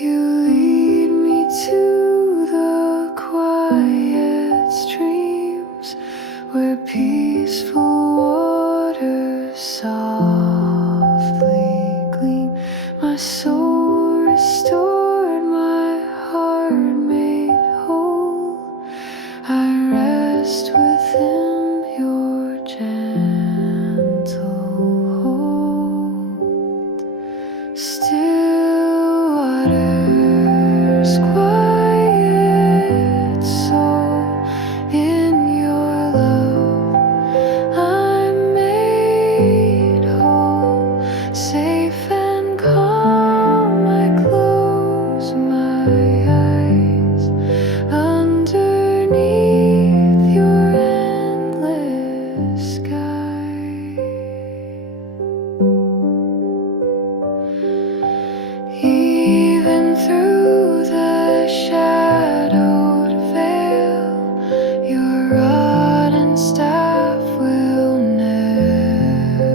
You lead me to the quiet streams where peaceful waters softly gleam. My soul restored, my heart made whole. I rest within your gentle hold. Still waters, quiet soul, in your love I'm made whole. Safe and calm, I close my eyes underneath your endless sky. Even through the shadowed veil, your rod and staff will never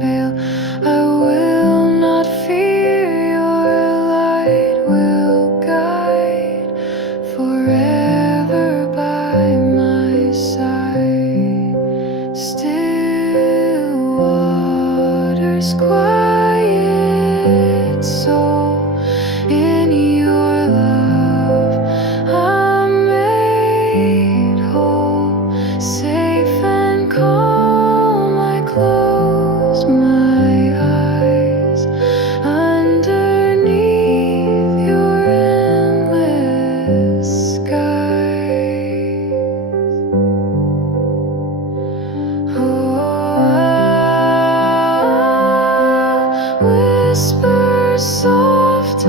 fail. I will not fear, your light will guide forever by my side. Still waters, quiet soul, in your love I'm made whole. Safe and calm, I close my eyes underneath your endless skies. Whisper soft.